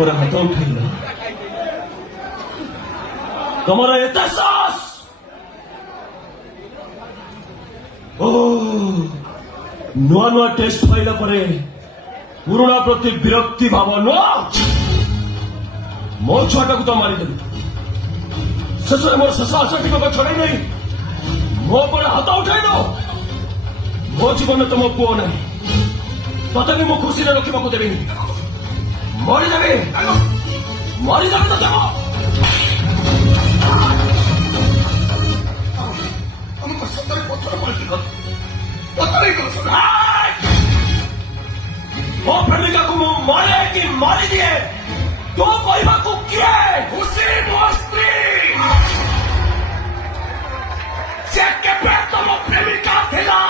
ଉପରେ ହାତ ଉଠେଇଲ ତମର ଏତେ ସାହସ ଓ ନୂଆ ନୂଆ ଟେଷ୍ଟ ପାଇଲା ପରେ ପୁରୁଣା ପ୍ରତି ବିରକ୍ତି ଭାବ ନୁହଁ ମୋ ଛୁଆଟାକୁ ତ ମାରିଦେଲି ଶେଷରେ ମୋର ଶେଷ ଆଶା ଟିକକ ଛଡ଼େଇ ନେଇ ମୋ ଉପରେ ହାତ ଉଠାଇଲ ମୋ ଜୀବନରେ ତମ ପୁଅ ନାହିଁ ତତେ ବି ମୁଁ ଖୁସିରେ ରଖିବାକୁ ଦେବିନି ମରିଯାବେ ତତେ ଆମକୁ ସତରେ ପଥର ପଲଟି କର ମୋ ପ୍ରେମିକାକୁ ମୁଁ ମରେ କି ମରିଦିଏ ତୁ କହିବାକୁ କିଏ ଖୁସି ମୋ ସ୍ତ୍ରୀ ସେ କେବେ ତମ ପ୍ରେମିକା ଥିଲା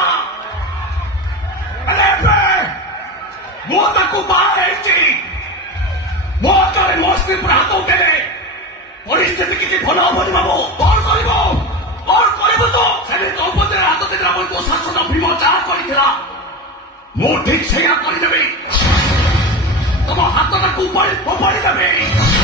ମୁଁ ତାକୁ ବାହା ହେଇଛି ମୋ ଆଗରେ ମୋ ସ୍ତ୍ରୀ ଉପରେ ହାତ ଉଠେଇଲେ ପରିସ୍ଥିତି କିଛି ଭଲ ହବନି ବାବୁ କଣ କରିବୁ ତୁ ସେମିତି ତୋ ଉପରେ ହାତ ଦେଇଥିଲା ବୋଲି ତୋ ଶାସନ ଭୀମ ଯାହା କରିଥିଲା ମୁଁ ଠିକ ସେଇଆ କରିଦେବି ତମ ହାତଟାକୁ ଫୋପାଡ଼ି ଦେବି